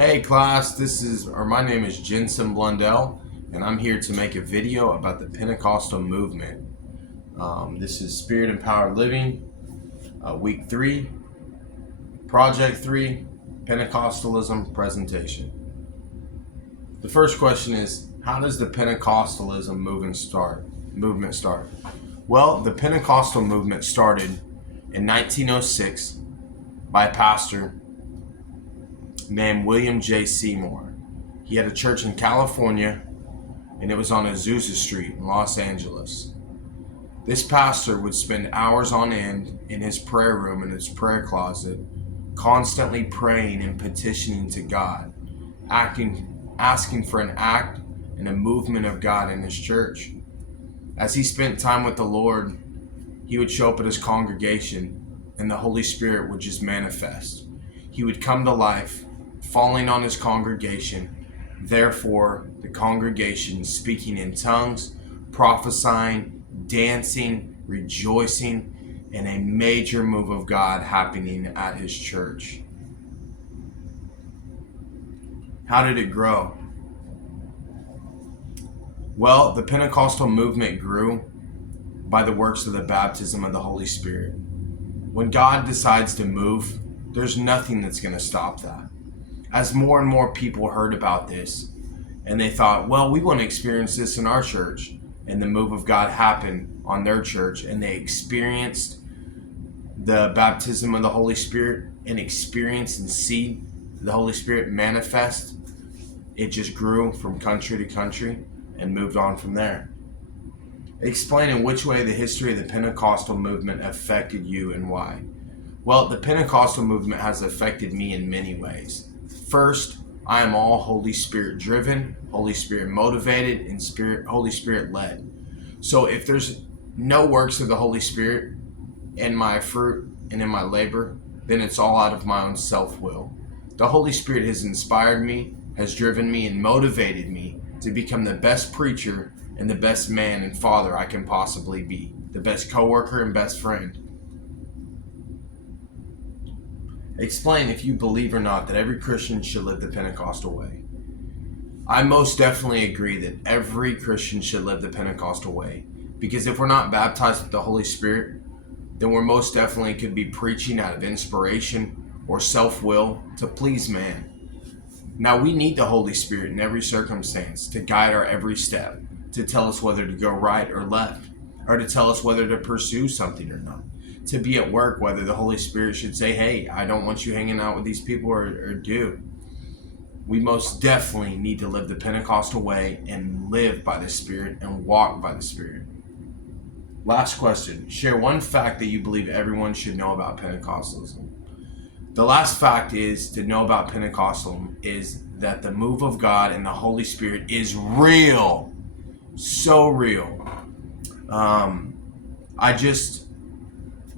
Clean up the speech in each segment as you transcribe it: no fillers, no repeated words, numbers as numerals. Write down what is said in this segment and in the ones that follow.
Hey class, my name is Jensen Blundell, and I'm here to make a video about the Pentecostal movement. This is Spirit Empowered Living, Week 3, Project 3, Pentecostalism presentation. The first question is, how does the Pentecostalism movement start? Well, the Pentecostal movement started in 1906 by a pastor named William J. Seymour. He had a church in California, and it was on Azusa Street in Los Angeles. This pastor would spend hours on end in his prayer room, in his prayer closet, constantly praying and petitioning to God, asking for an act and a movement of God in his church. As he spent time with the Lord, he would show up at his congregation, and the Holy Spirit would just manifest. He would come to life, falling on his congregation, therefore the congregation speaking in tongues, prophesying, dancing, rejoicing, and a major move of God happening at his church. How did it grow? Well, the Pentecostal movement grew by the works of the baptism of the Holy Spirit. When God decides to move, there's nothing that's going to stop that. As more and more people heard about this, and they thought, well, we want to experience this in our church, and the move of God happened on their church, and they experienced the baptism of the Holy Spirit and experienced and see the Holy Spirit manifest, it just grew from country to country and moved on from there. Explain in which way the history of the Pentecostal movement affected you and why. Well, the Pentecostal movement has affected me in many ways. First, I am all Holy Spirit driven, Holy Spirit motivated, and Holy Spirit led. So if there's no works of the Holy Spirit in my fruit and in my labor, then it's all out of my own self-will. The Holy Spirit has inspired me, has driven me, and motivated me to become the best preacher and the best man and father I can possibly be, the best coworker and best friend. Explain if you believe or not that every Christian should live the Pentecostal way. I most definitely agree that every Christian should live the Pentecostal way, because if we're not baptized with the Holy Spirit, then we're most definitely could be preaching out of inspiration or self-will to please man. Now, we need the Holy Spirit in every circumstance to guide our every step, to tell us whether to go right or left, or to tell us whether to pursue something or not. To be at work, whether the Holy Spirit should say, hey, I don't want you hanging out with these people, or do. We most definitely need to live the Pentecostal way and live by the Spirit and walk by the Spirit. Last question. Share one fact that you believe everyone should know about Pentecostalism. The last fact is to know about Pentecostalism is that the move of God and the Holy Spirit is real. So real.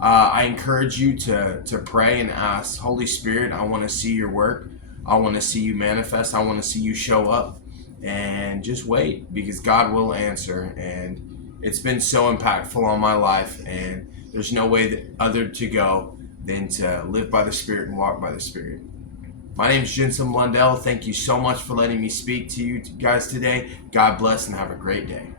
I encourage you to pray and ask, Holy Spirit, I want to see your work. I want to see you manifest. I want to see you show up. And just wait, because God will answer. And it's been so impactful on my life. And there's no way that other to go than to live by the Spirit and walk by the Spirit. My name is Jensen Blundell. Thank you so much for letting me speak to you guys today. God bless and have a great day.